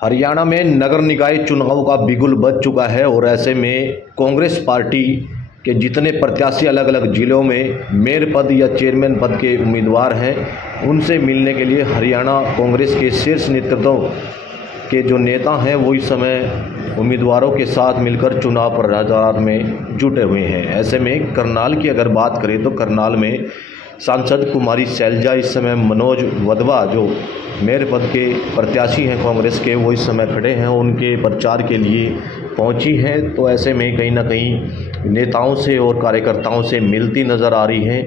हरियाणा में नगर निकाय चुनाव का बिगुल बज चुका है और ऐसे में कांग्रेस पार्टी के जितने प्रत्याशी अलग अलग जिलों में मेयर पद या चेयरमैन पद के उम्मीदवार हैं, उनसे मिलने के लिए हरियाणा कांग्रेस के शीर्ष नेतृत्व के जो नेता हैं वो इस समय उम्मीदवारों के साथ मिलकर चुनाव प्रचार में जुटे हुए हैं। ऐसे में करनाल की अगर बात करें तो करनाल में सांसद कुमारी शैलजा इस समय मनोज वधवा जो मेयर पद के प्रत्याशी हैं कांग्रेस के, वो इस समय खड़े हैं, उनके प्रचार के लिए पहुंची हैं। तो ऐसे में कहीं ना कहीं नेताओं से और कार्यकर्ताओं से मिलती नज़र आ रही हैं।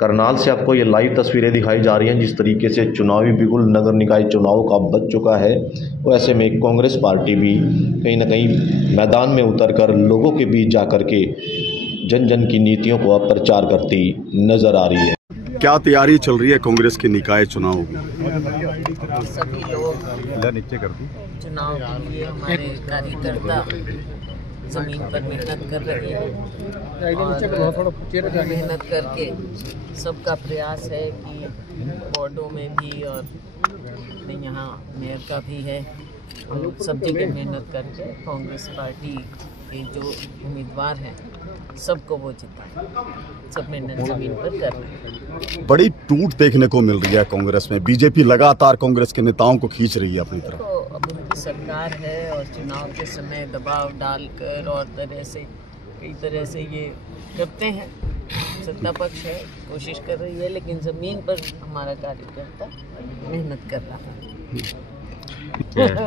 करनाल से आपको ये लाइव तस्वीरें दिखाई जा रही हैं जिस तरीके से चुनावी बिगुल नगर निकाय चुनाव का बज चुका है। तो ऐसे में कांग्रेस पार्टी भी कहीं ना कहीं मैदान में उतरकर लोगों के बीच जाकर के जन जन की नीतियों को प्रचार करती नज़र आ रही है। क्या तैयारी चल रही है कांग्रेस के निकाय चुनाव की? सभी लोग चुनाव के लिए हमारे कार्यकर्ता जमीन पर मेहनत कर रहे हैं और मेहनत करके सबका प्रयास है कि वार्डों में भी और यहाँ मेयर का भी है, हम सब जगह मेहनत करके कांग्रेस पार्टी के जो उम्मीदवार हैं सबको वो जिताएं। सब मेहनत जमीन पर कर रहे हैं। बड़ी टूट देखने को मिल रही है कांग्रेस में। बीजेपी लगातार कांग्रेस के नेताओं को खींच रही है अपनी तरफ। तो अब उनकी सरकार है और चुनाव के समय दबाव डालकर और कई तरह से ये करते हैं। सत्ता पक्ष है, कोशिश कर रही है, लेकिन ज़मीन पर हमारा कार्यकर्ता मेहनत कर रहा है।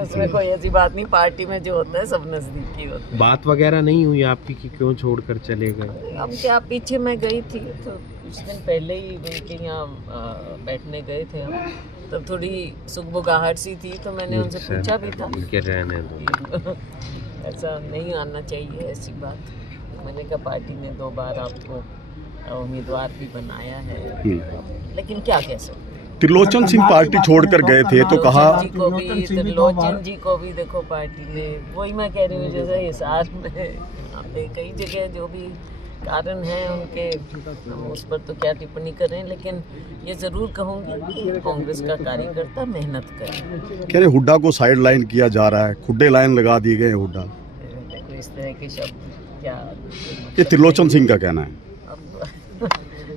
उसमें कोई ऐसी बात नहीं, पार्टी में जो होता है सब नज़दीकी होता है। बात वगैरह नहीं हुई आपकी कि क्यों छोड़कर चले गए? अब क्या, पीछे मैं गई थी तो कुछ दिन पहले ही उनके यहाँ बैठने गए थे हम, तब थोड़ी सुगबुगाहट सी थी तो मैंने उनसे पूछा भी था उनके रहने दो। ऐसा नहीं आना चाहिए, ऐसी बात। मैंने कहा पार्टी ने 2 बार आपको उम्मीदवार भी बनाया है, लेकिन क्या कह सकते। त्रिलोचन सिंह पार्टी छोड़कर गए थे तो कहा त्रिलोचन जी को भी देखो पार्टी ने, वही मैं कह रही हूँ, जैसे हिसार में यहाँ पे कई जगह जो भी कारण है उनके, हम उस पर तो क्या टिप्पणी करें, लेकिन ये ज़रूर कहूँगी कि कांग्रेस का कार्यकर्ता मेहनत करे। कह रहे हुड्डा को साइड लाइन किया जा रहा है, खुड्डे लाइन लगा दिए गए हुड्डा। देखो इस तरह के शब्द क्या, ये त्रिलोचन सिंह का कहना है।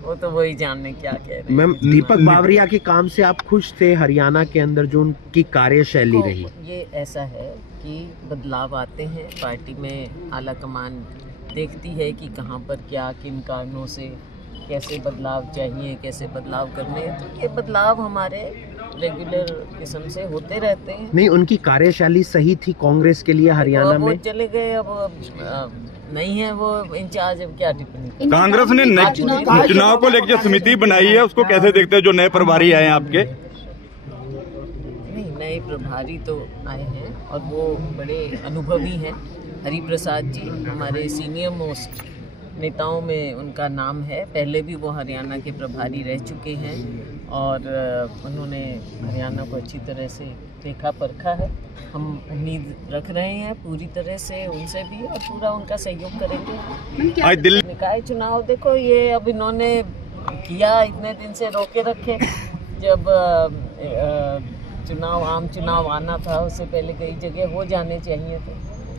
वो तो वही जानने क्या कह रहे हैं। मैम, दीपक बावरिया के काम से आप खुश थे? हरियाणा के अंदर जो उनकी कार्यशैली रही, ये ऐसा है कि बदलाव आते हैं पार्टी में, आला कमान देखती है कि कहाँ पर क्या, किन कारणों से कैसे बदलाव चाहिए, कैसे बदलाव करने हैं। तो ये बदलाव हमारे रेगुलर किस्म से होते रहते हैं। नहीं, उनकी कार्यशैली सही थी कांग्रेस के लिए हरियाणा में। चले गए, अब नहीं है वो इंचार्ज, अब क्या टिप्पणी। कांग्रेस ने चुनाव को लेकर जो समिति बनाई है उसको कैसे देखते हैं, जो नए प्रभारी आए हैं आपके? नहीं, नए प्रभारी तो आए हैं और वो बड़े अनुभवी हैं। हरि प्रसाद जी हमारे सीनियर मोस्ट नेताओं में उनका नाम है, पहले भी वो हरियाणा के प्रभारी रह चुके हैं और उन्होंने हरियाणा को अच्छी तरह से देखा परखा है। हम उम्मीद रख रहे हैं पूरी तरह से उनसे भी और पूरा उनका सहयोग करेंगे। आज दिल्ली निकाय चुनाव देखो, ये अब इन्होंने किया, इतने दिन से रोके रखे। जब आम चुनाव आना था उससे पहले कई जगह हो जाने चाहिए थे,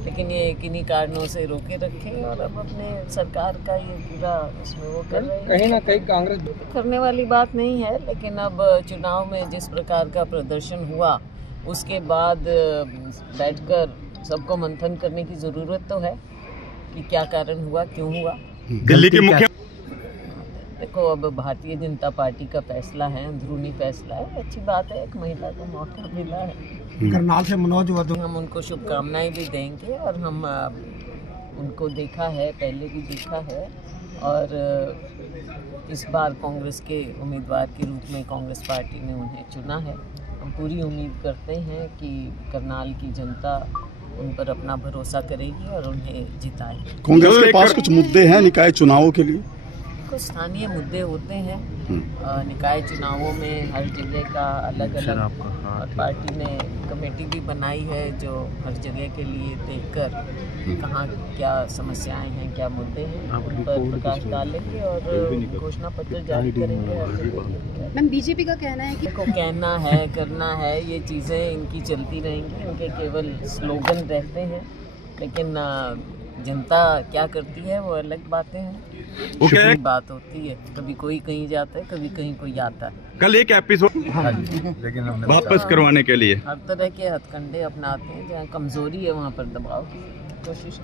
लेकिन ये किन्हीं कारणों से रोके रखे और अब अपने सरकार का ये पूरा इसमें वो कर रहे हैं। कहीं ना कहीं कांग्रेस करने वाली बात नहीं है, लेकिन अब चुनाव में जिस प्रकार का प्रदर्शन हुआ उसके बाद बैठकर सबको मंथन करने की ज़रूरत तो है कि क्या कारण हुआ, क्यों हुआ। दिल्ली के मुख्य देखो, अब भारतीय जनता पार्टी का फैसला है, अंदरूनी फैसला है, अच्छी बात है, एक महिला को मौका मिला है। करनाल से मनोज वधवा, हम उनको शुभकामनाएं भी देंगे और हम उनको देखा है, पहले भी देखा है और इस बार कांग्रेस के उम्मीदवार के रूप में कांग्रेस पार्टी ने उन्हें चुना है। हम पूरी उम्मीद करते हैं कि करनाल की जनता उन पर अपना भरोसा करेगी और उन्हें जिताएगी। कांग्रेस के पास कुछ मुद्दे हैं निकाय चुनावों के लिए? देखो, स्थानीय मुद्दे होते हैं। निकाय चुनावों में हर जगह का अलग अलग, और पार्टी ने कमेटी भी बनाई है जो हर जगह के लिए देखकर कहाँ क्या समस्याएं हैं, क्या मुद्दे हैं, उन पर प्रकाश डालेंगे और घोषणा पत्र जारी करेंगे हर जगह। मैम, बीजेपी का कहना है कि देखो, कहना है, करना है, ये चीज़ें इनकी चलती रहेंगी, इनके केवल स्लोगन रहते हैं, लेकिन जनता क्या करती है वो अलग बातें हैं। ओके, बात होती है, कभी कोई कहीं जाता है, कभी कहीं कोई आता है। कल एक एपिसोड वापस करवाने के लिए हर तरह के हथकंडे अपनाते हैं, जहाँ कमजोरी है वहाँ पर दबाव की कोशिश